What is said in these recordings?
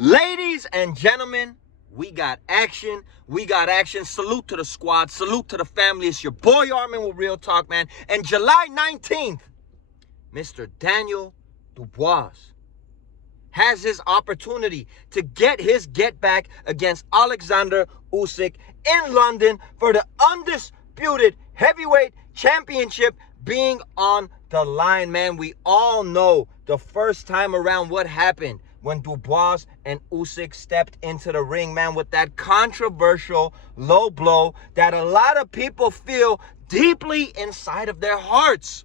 Ladies and gentlemen, we got action. We got action. Salute to the squad. Salute to the family. It's your boy Armin with Real Talk, man. And July 19th, Mr. Daniel Dubois has his opportunity to get his get back against Oleksandr Usyk in London for the undisputed heavyweight championship being on the line, man. We all know the first time around what happened when Dubois and Usyk stepped into the ring, man, with that controversial low blow that a lot of people feel deeply inside of their hearts.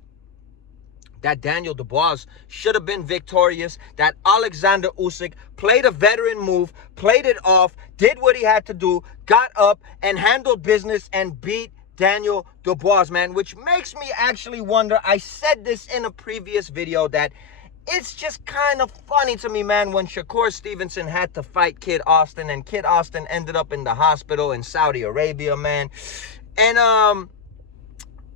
That Daniel Dubois should have been victorious, that Oleksandr Usyk played a veteran move, played it off, did what he had to do, got up and handled business and beat Daniel Dubois, man, which makes me actually wonder. I said this in a previous video that it's just kind of funny to me, man, when Shakur Stevenson had to fight Kid Austin and Kid Austin ended up in the hospital in Saudi Arabia, man. And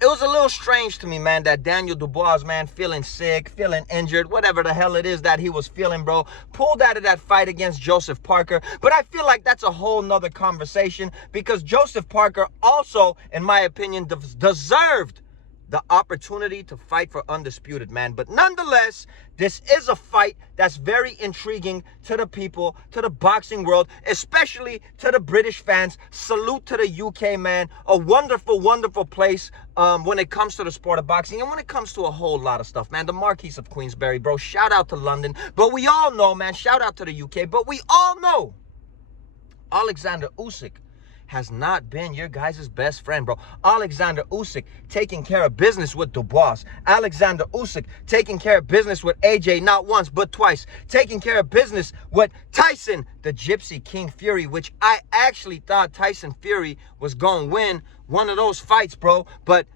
it was a little strange to me, man, that Daniel Dubois, man, feeling sick, feeling injured, whatever the hell it is that he was feeling, bro, pulled out of that fight against Joseph Parker. But I feel like that's a whole nother conversation because Joseph Parker also, in my opinion, deserved the opportunity to fight for undisputed, man. But nonetheless, this is a fight that's very intriguing to the people, to the boxing world, especially to the British fans. Salute to the UK, man. A wonderful, wonderful place when it comes to the sport of boxing and when it comes to a whole lot of stuff, man. The Marquis of Queensberry, bro. Shout out to London. But we all know, man, shout out to the UK. But we all know Oleksandr Usyk has not been your guys' best friend, bro. Oleksandr Usyk taking care of business with Dubois. Oleksandr Usyk taking care of business with AJ not once but twice. Taking care of business with Tyson, the Gypsy King Fury, which I actually thought Tyson Fury was going to win one of those fights, bro. But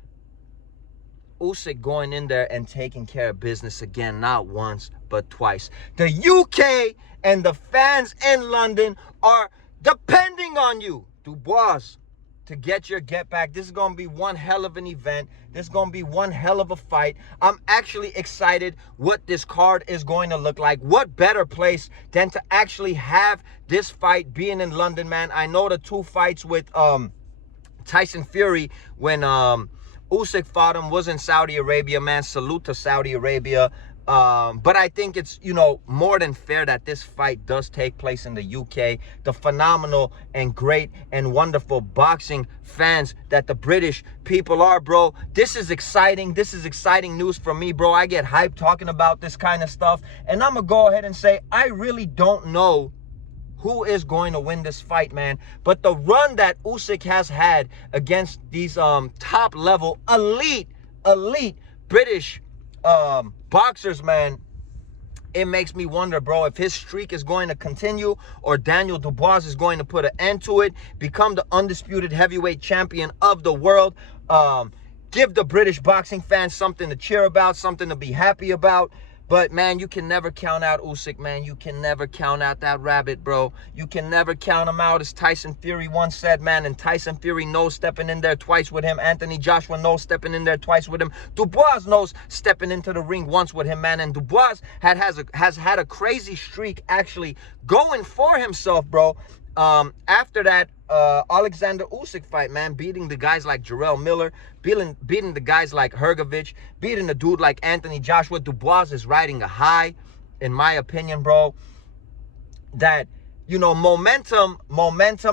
Usyk going in there and taking care of business again, not once but twice. The UK and the fans in London are depending on you, Dubois, to get your get back. This is going to be one hell of an event. This is going to be one hell of a fight. I'm actually excited what this card is going to look like. What better place than to actually have this fight being in London, man. I know the two fights with Tyson Fury when Usyk fought him was in Saudi Arabia, man. Salute to Saudi Arabia. But I think it's, more than fair that this fight does take place in the UK. The phenomenal and great and wonderful boxing fans that the British people are, bro. This is exciting. This is exciting news for me, bro. I get hyped talking about this kind of stuff. And I'm going to go ahead and say I really don't know who is going to win this fight, man. But the run that Usyk has had against these top-level, elite British boxers, man, it makes me wonder, bro, if his streak is going to continue or Daniel Dubois is going to put an end to it, become the undisputed heavyweight champion of the world, give the British boxing fans something to cheer about, something to be happy about. But, man, you can never count out Usyk, man. You can never count out that rabbit, bro. You can never count him out, as Tyson Fury once said, man. And Tyson Fury knows stepping in there twice with him. Anthony Joshua knows stepping in there twice with him. Dubois knows stepping into the ring once with him, man. And Dubois has had a crazy streak actually going for himself, bro. After that Oleksandr Usyk fight, man, beating the guys like Jarrell Miller, beating the guys like Hrgovic, beating the dude like Anthony Joshua. Dubois is riding a high, in my opinion, bro. That, momentum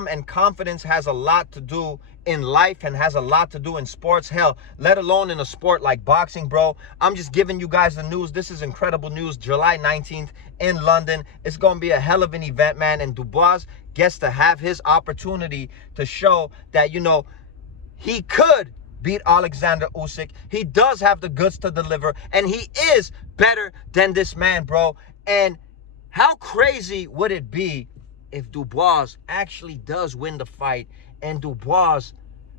and confidence has a lot to do in life and has a lot to do in sports, hell, let alone in a sport like boxing, bro. I'm just giving you guys the news. This is incredible news. July 19th in London. It's going to be a hell of an event, man. And Dubois gets to have his opportunity to show that, he could beat Oleksandr Usyk. He does have the goods to deliver, and he is better than this man, bro. And how crazy would it be if Dubois actually does win the fight and Dubois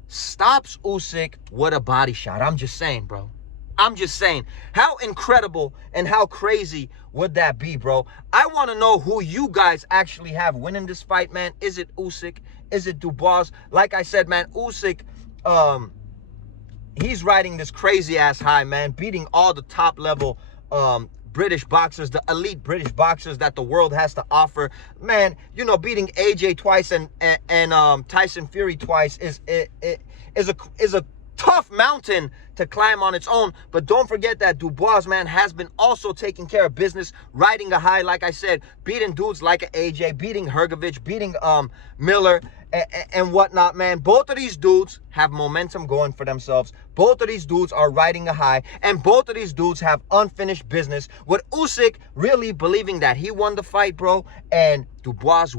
stops Usyk with a body shot? I'm just saying, bro. I'm just saying, how incredible and how crazy would that be, bro? I want to know who you guys actually have winning this fight, man. Is it Usyk? Is it Dubois? Like I said, man, Usyk, he's riding this crazy-ass high, man, beating all the top-level British boxers, the elite British boxers that the world has to offer. Man, you know, beating AJ twice and Tyson Fury twice is a tough mountain to climb on its own. But don't forget that Dubois, man, has been also taking care of business, riding a high, like I said, beating dudes like an AJ, beating Hergovich, beating Miller, and whatnot, man. Both of these dudes have momentum going for themselves. Both of these dudes are riding a high, and both of these dudes have unfinished business, with Usyk really believing that he won the fight, bro, and Dubois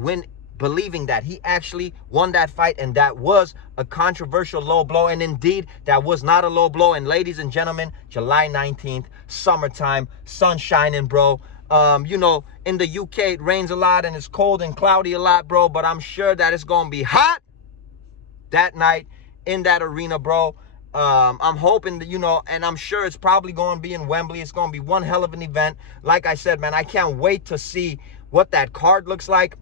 believing that he actually won that fight, and that was a controversial low blow. And indeed, that was not a low blow. And ladies and gentlemen, July 19th, summertime, sun shining, bro. You know, in the UK, it rains a lot and it's cold and cloudy a lot, bro. But I'm sure that it's going to be hot that night in that arena, bro. I'm hoping that, you know, and I'm sure it's probably going to be in Wembley. It's going to be one hell of an event. Like I said, man, I can't wait to see what that card looks like.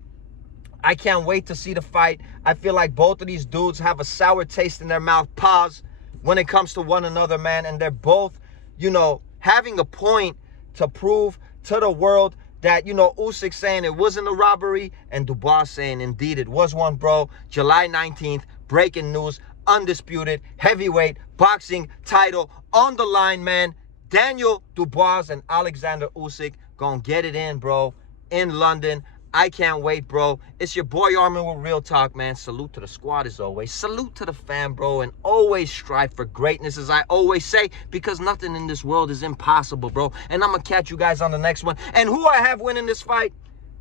I can't wait to see the fight. I feel like both of these dudes have a sour taste in their mouth, pause, when it comes to one another, man. And they're both, you know, having a point to prove to the world that, you know, Usyk saying it wasn't a robbery and Dubois saying indeed it was one, bro. July 19th, breaking news, undisputed heavyweight boxing title on the line, man. Daniel Dubois and Oleksandr Usyk gonna get it in, bro, in London. I can't wait, bro. It's your boy Armin with Real Talk, man. Salute to the squad as always. Salute to the fam, bro. And always strive for greatness, as I always say, because nothing in this world is impossible, bro. And I'm going to catch you guys on the next one. And who I have winning this fight?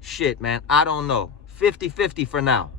Shit, man. I don't know. 50-50 for now.